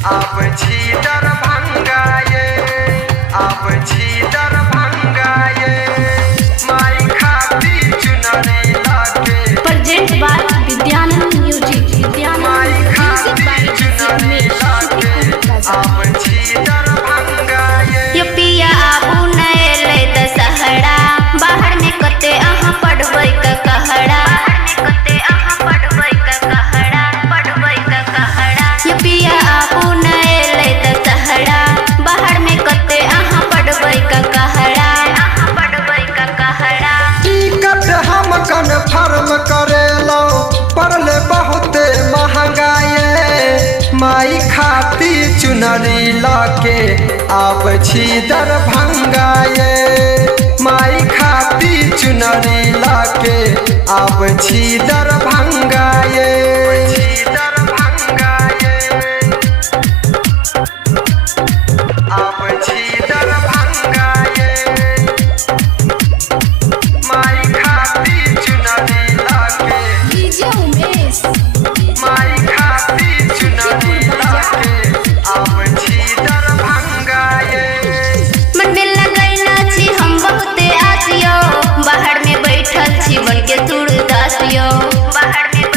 आप छी दरभंगा ये, आप छी दरभंगा ये, माई खाती चुनरी लाके। प्रेजेंट बाय विद्यानंद म्यूजिक, माई खाती चुनरी लाके, आप छी दरभंगा ये। पिया आबू नए ले दशहरा, बाहर में कते अहाँ पढ़बै का कहड़ा, पिया आबू नए ले दशहरा, बाहर में कते अहाँ पढ़बै का कहड़ा। टिकट हम कन्फर्म करेलो, पड़ले बहुते महंगा ये, माई खाती चुनरी लाके, आप छी दरभंगा ये, माई खाती चुनरी लाके, आप छी दरभंगा ये। आप छी दरभंगा ये, माई खाती चुनरी लाके, माई खाती चुनरी लाके, आप छी दरभंगा ये। मन में लगैना छी हम बहुते आसियो, बाहर में बैठल छी बन के सूरदासियो, बाहर में